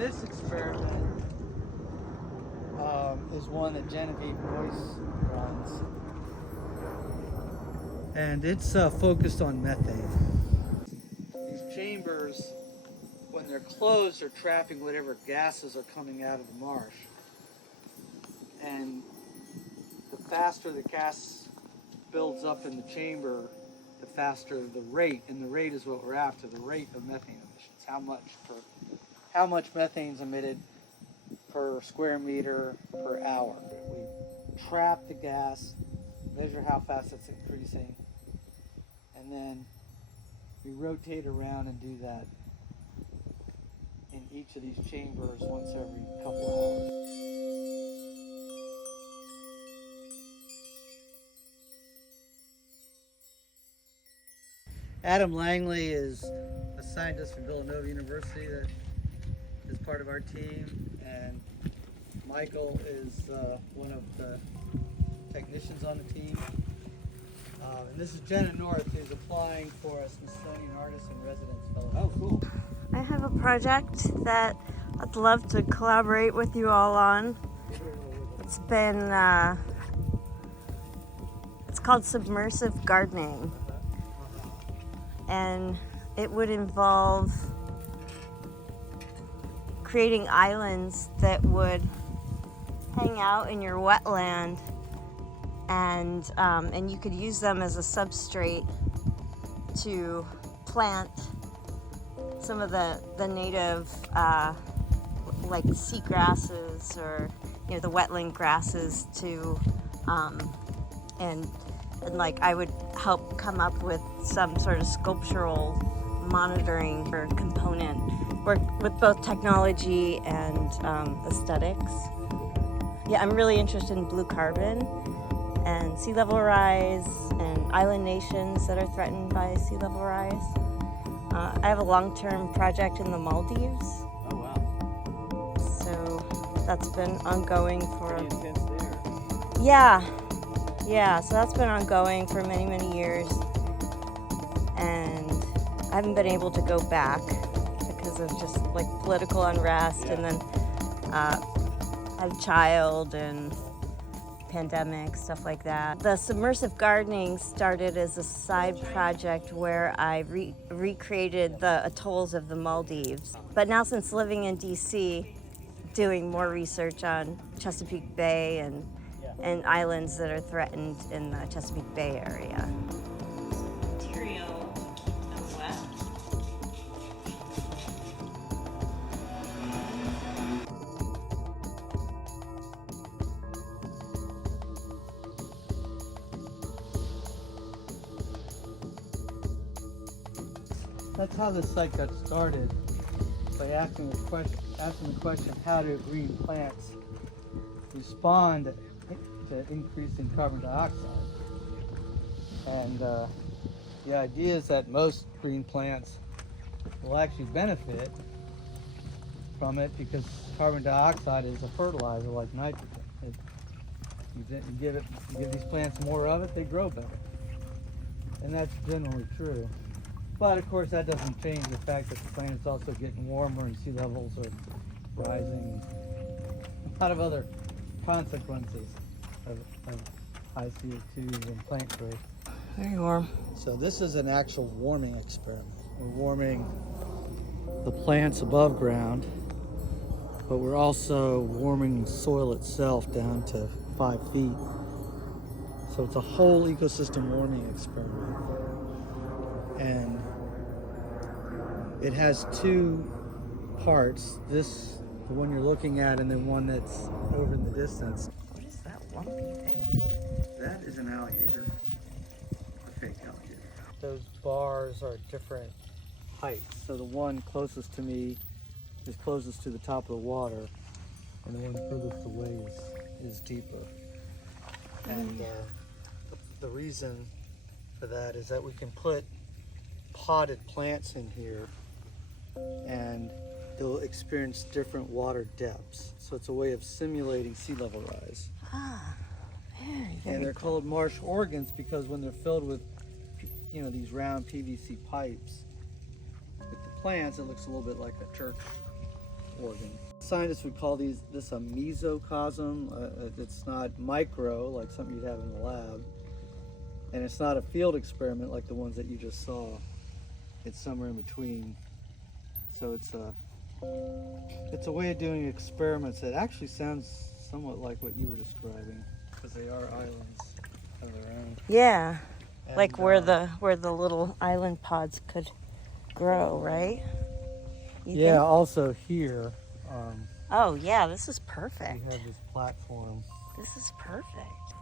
this experiment is one that Genevieve Royce runs. And it's focused on methane. These chambers, when they're closed, are trapping whatever gases are coming out of the marsh. And the faster the gas builds up in the chamber, the faster the rate, and the rate is what we're after, the rate of methane emissions. How much methane is emitted per square meter per hour. We trap the gas, measure how fast it's increasing, and then we rotate around and do that in each of these chambers once every couple of hours. Adam Langley is a scientist from Villanova University that is part of our team, and Michael is one of the technicians on the team. And this is Jenna North, who's applying for a Smithsonian Artist Research Fellowship. Oh, cool. I have a project that I'd love to collaborate with you all on. It's been, it's called submersive gardening. And it would involve creating islands that would hang out in your wetland, and you could use them as a substrate to plant some of the native like sea grasses, or the wetland grasses to and like I would help come up with some sort of sculptural monitoring or component, work with both technology and aesthetics. Yeah, I'm really interested in blue carbon and sea level rise and island nations that are threatened by sea level rise. I have a long-term project in the Maldives. Oh, wow. So that's been ongoing for... Pretty intense there. Yeah, so that's been ongoing for many, many years. And I haven't been able to go back because of just like political unrest, and then had a child and pandemic, stuff like that. The submersive gardening started as a side project where I recreated the atolls of the Maldives. But now, since living in DC, doing more research on Chesapeake Bay and islands that are threatened in the Chesapeake Bay area. Material and wet. That's how this site got started, by asking the question, how do green plants respond to increasing carbon dioxide? And the idea is that most green plants will actually benefit from it because carbon dioxide is a fertilizer like nitrogen. You give these plants more of it, they grow better. And that's generally true. But of course that doesn't change the fact that the planet's also getting warmer and sea levels are rising. A lot of other consequences of high CO2 and plant growth. Very warm. So this is an actual warming experiment. We're warming the plants above ground, but we're also warming the soil itself down to 5 feet. So it's a whole ecosystem warming experiment. And it has two parts. This, the one you're looking at, and then one that's over in the distance. What is that lumpy thing? That is an alligator, a fake alligator. Those bars are different heights. So the one closest to me is closest to the top of the water, and the one furthest away is deeper. And the reason for that is that we can put potted plants in here and they'll experience different water depths. So it's a way of simulating sea level rise. Ah, very And they're called marsh organs because when they're filled with, these round PVC pipes, with the plants, it looks a little bit like a church organ. Scientists would call this a mesocosm. It's not micro like something you'd have in the lab, and it's not a field experiment like the ones that you just saw. It's somewhere in between. So it's a way of doing experiments that actually sounds somewhat like what you were describing, because they are islands of their own. Yeah, And, like where the little island pods could grow, right? You yeah. think? Also here, Oh yeah, this is we perfect. have this platform. This is perfect.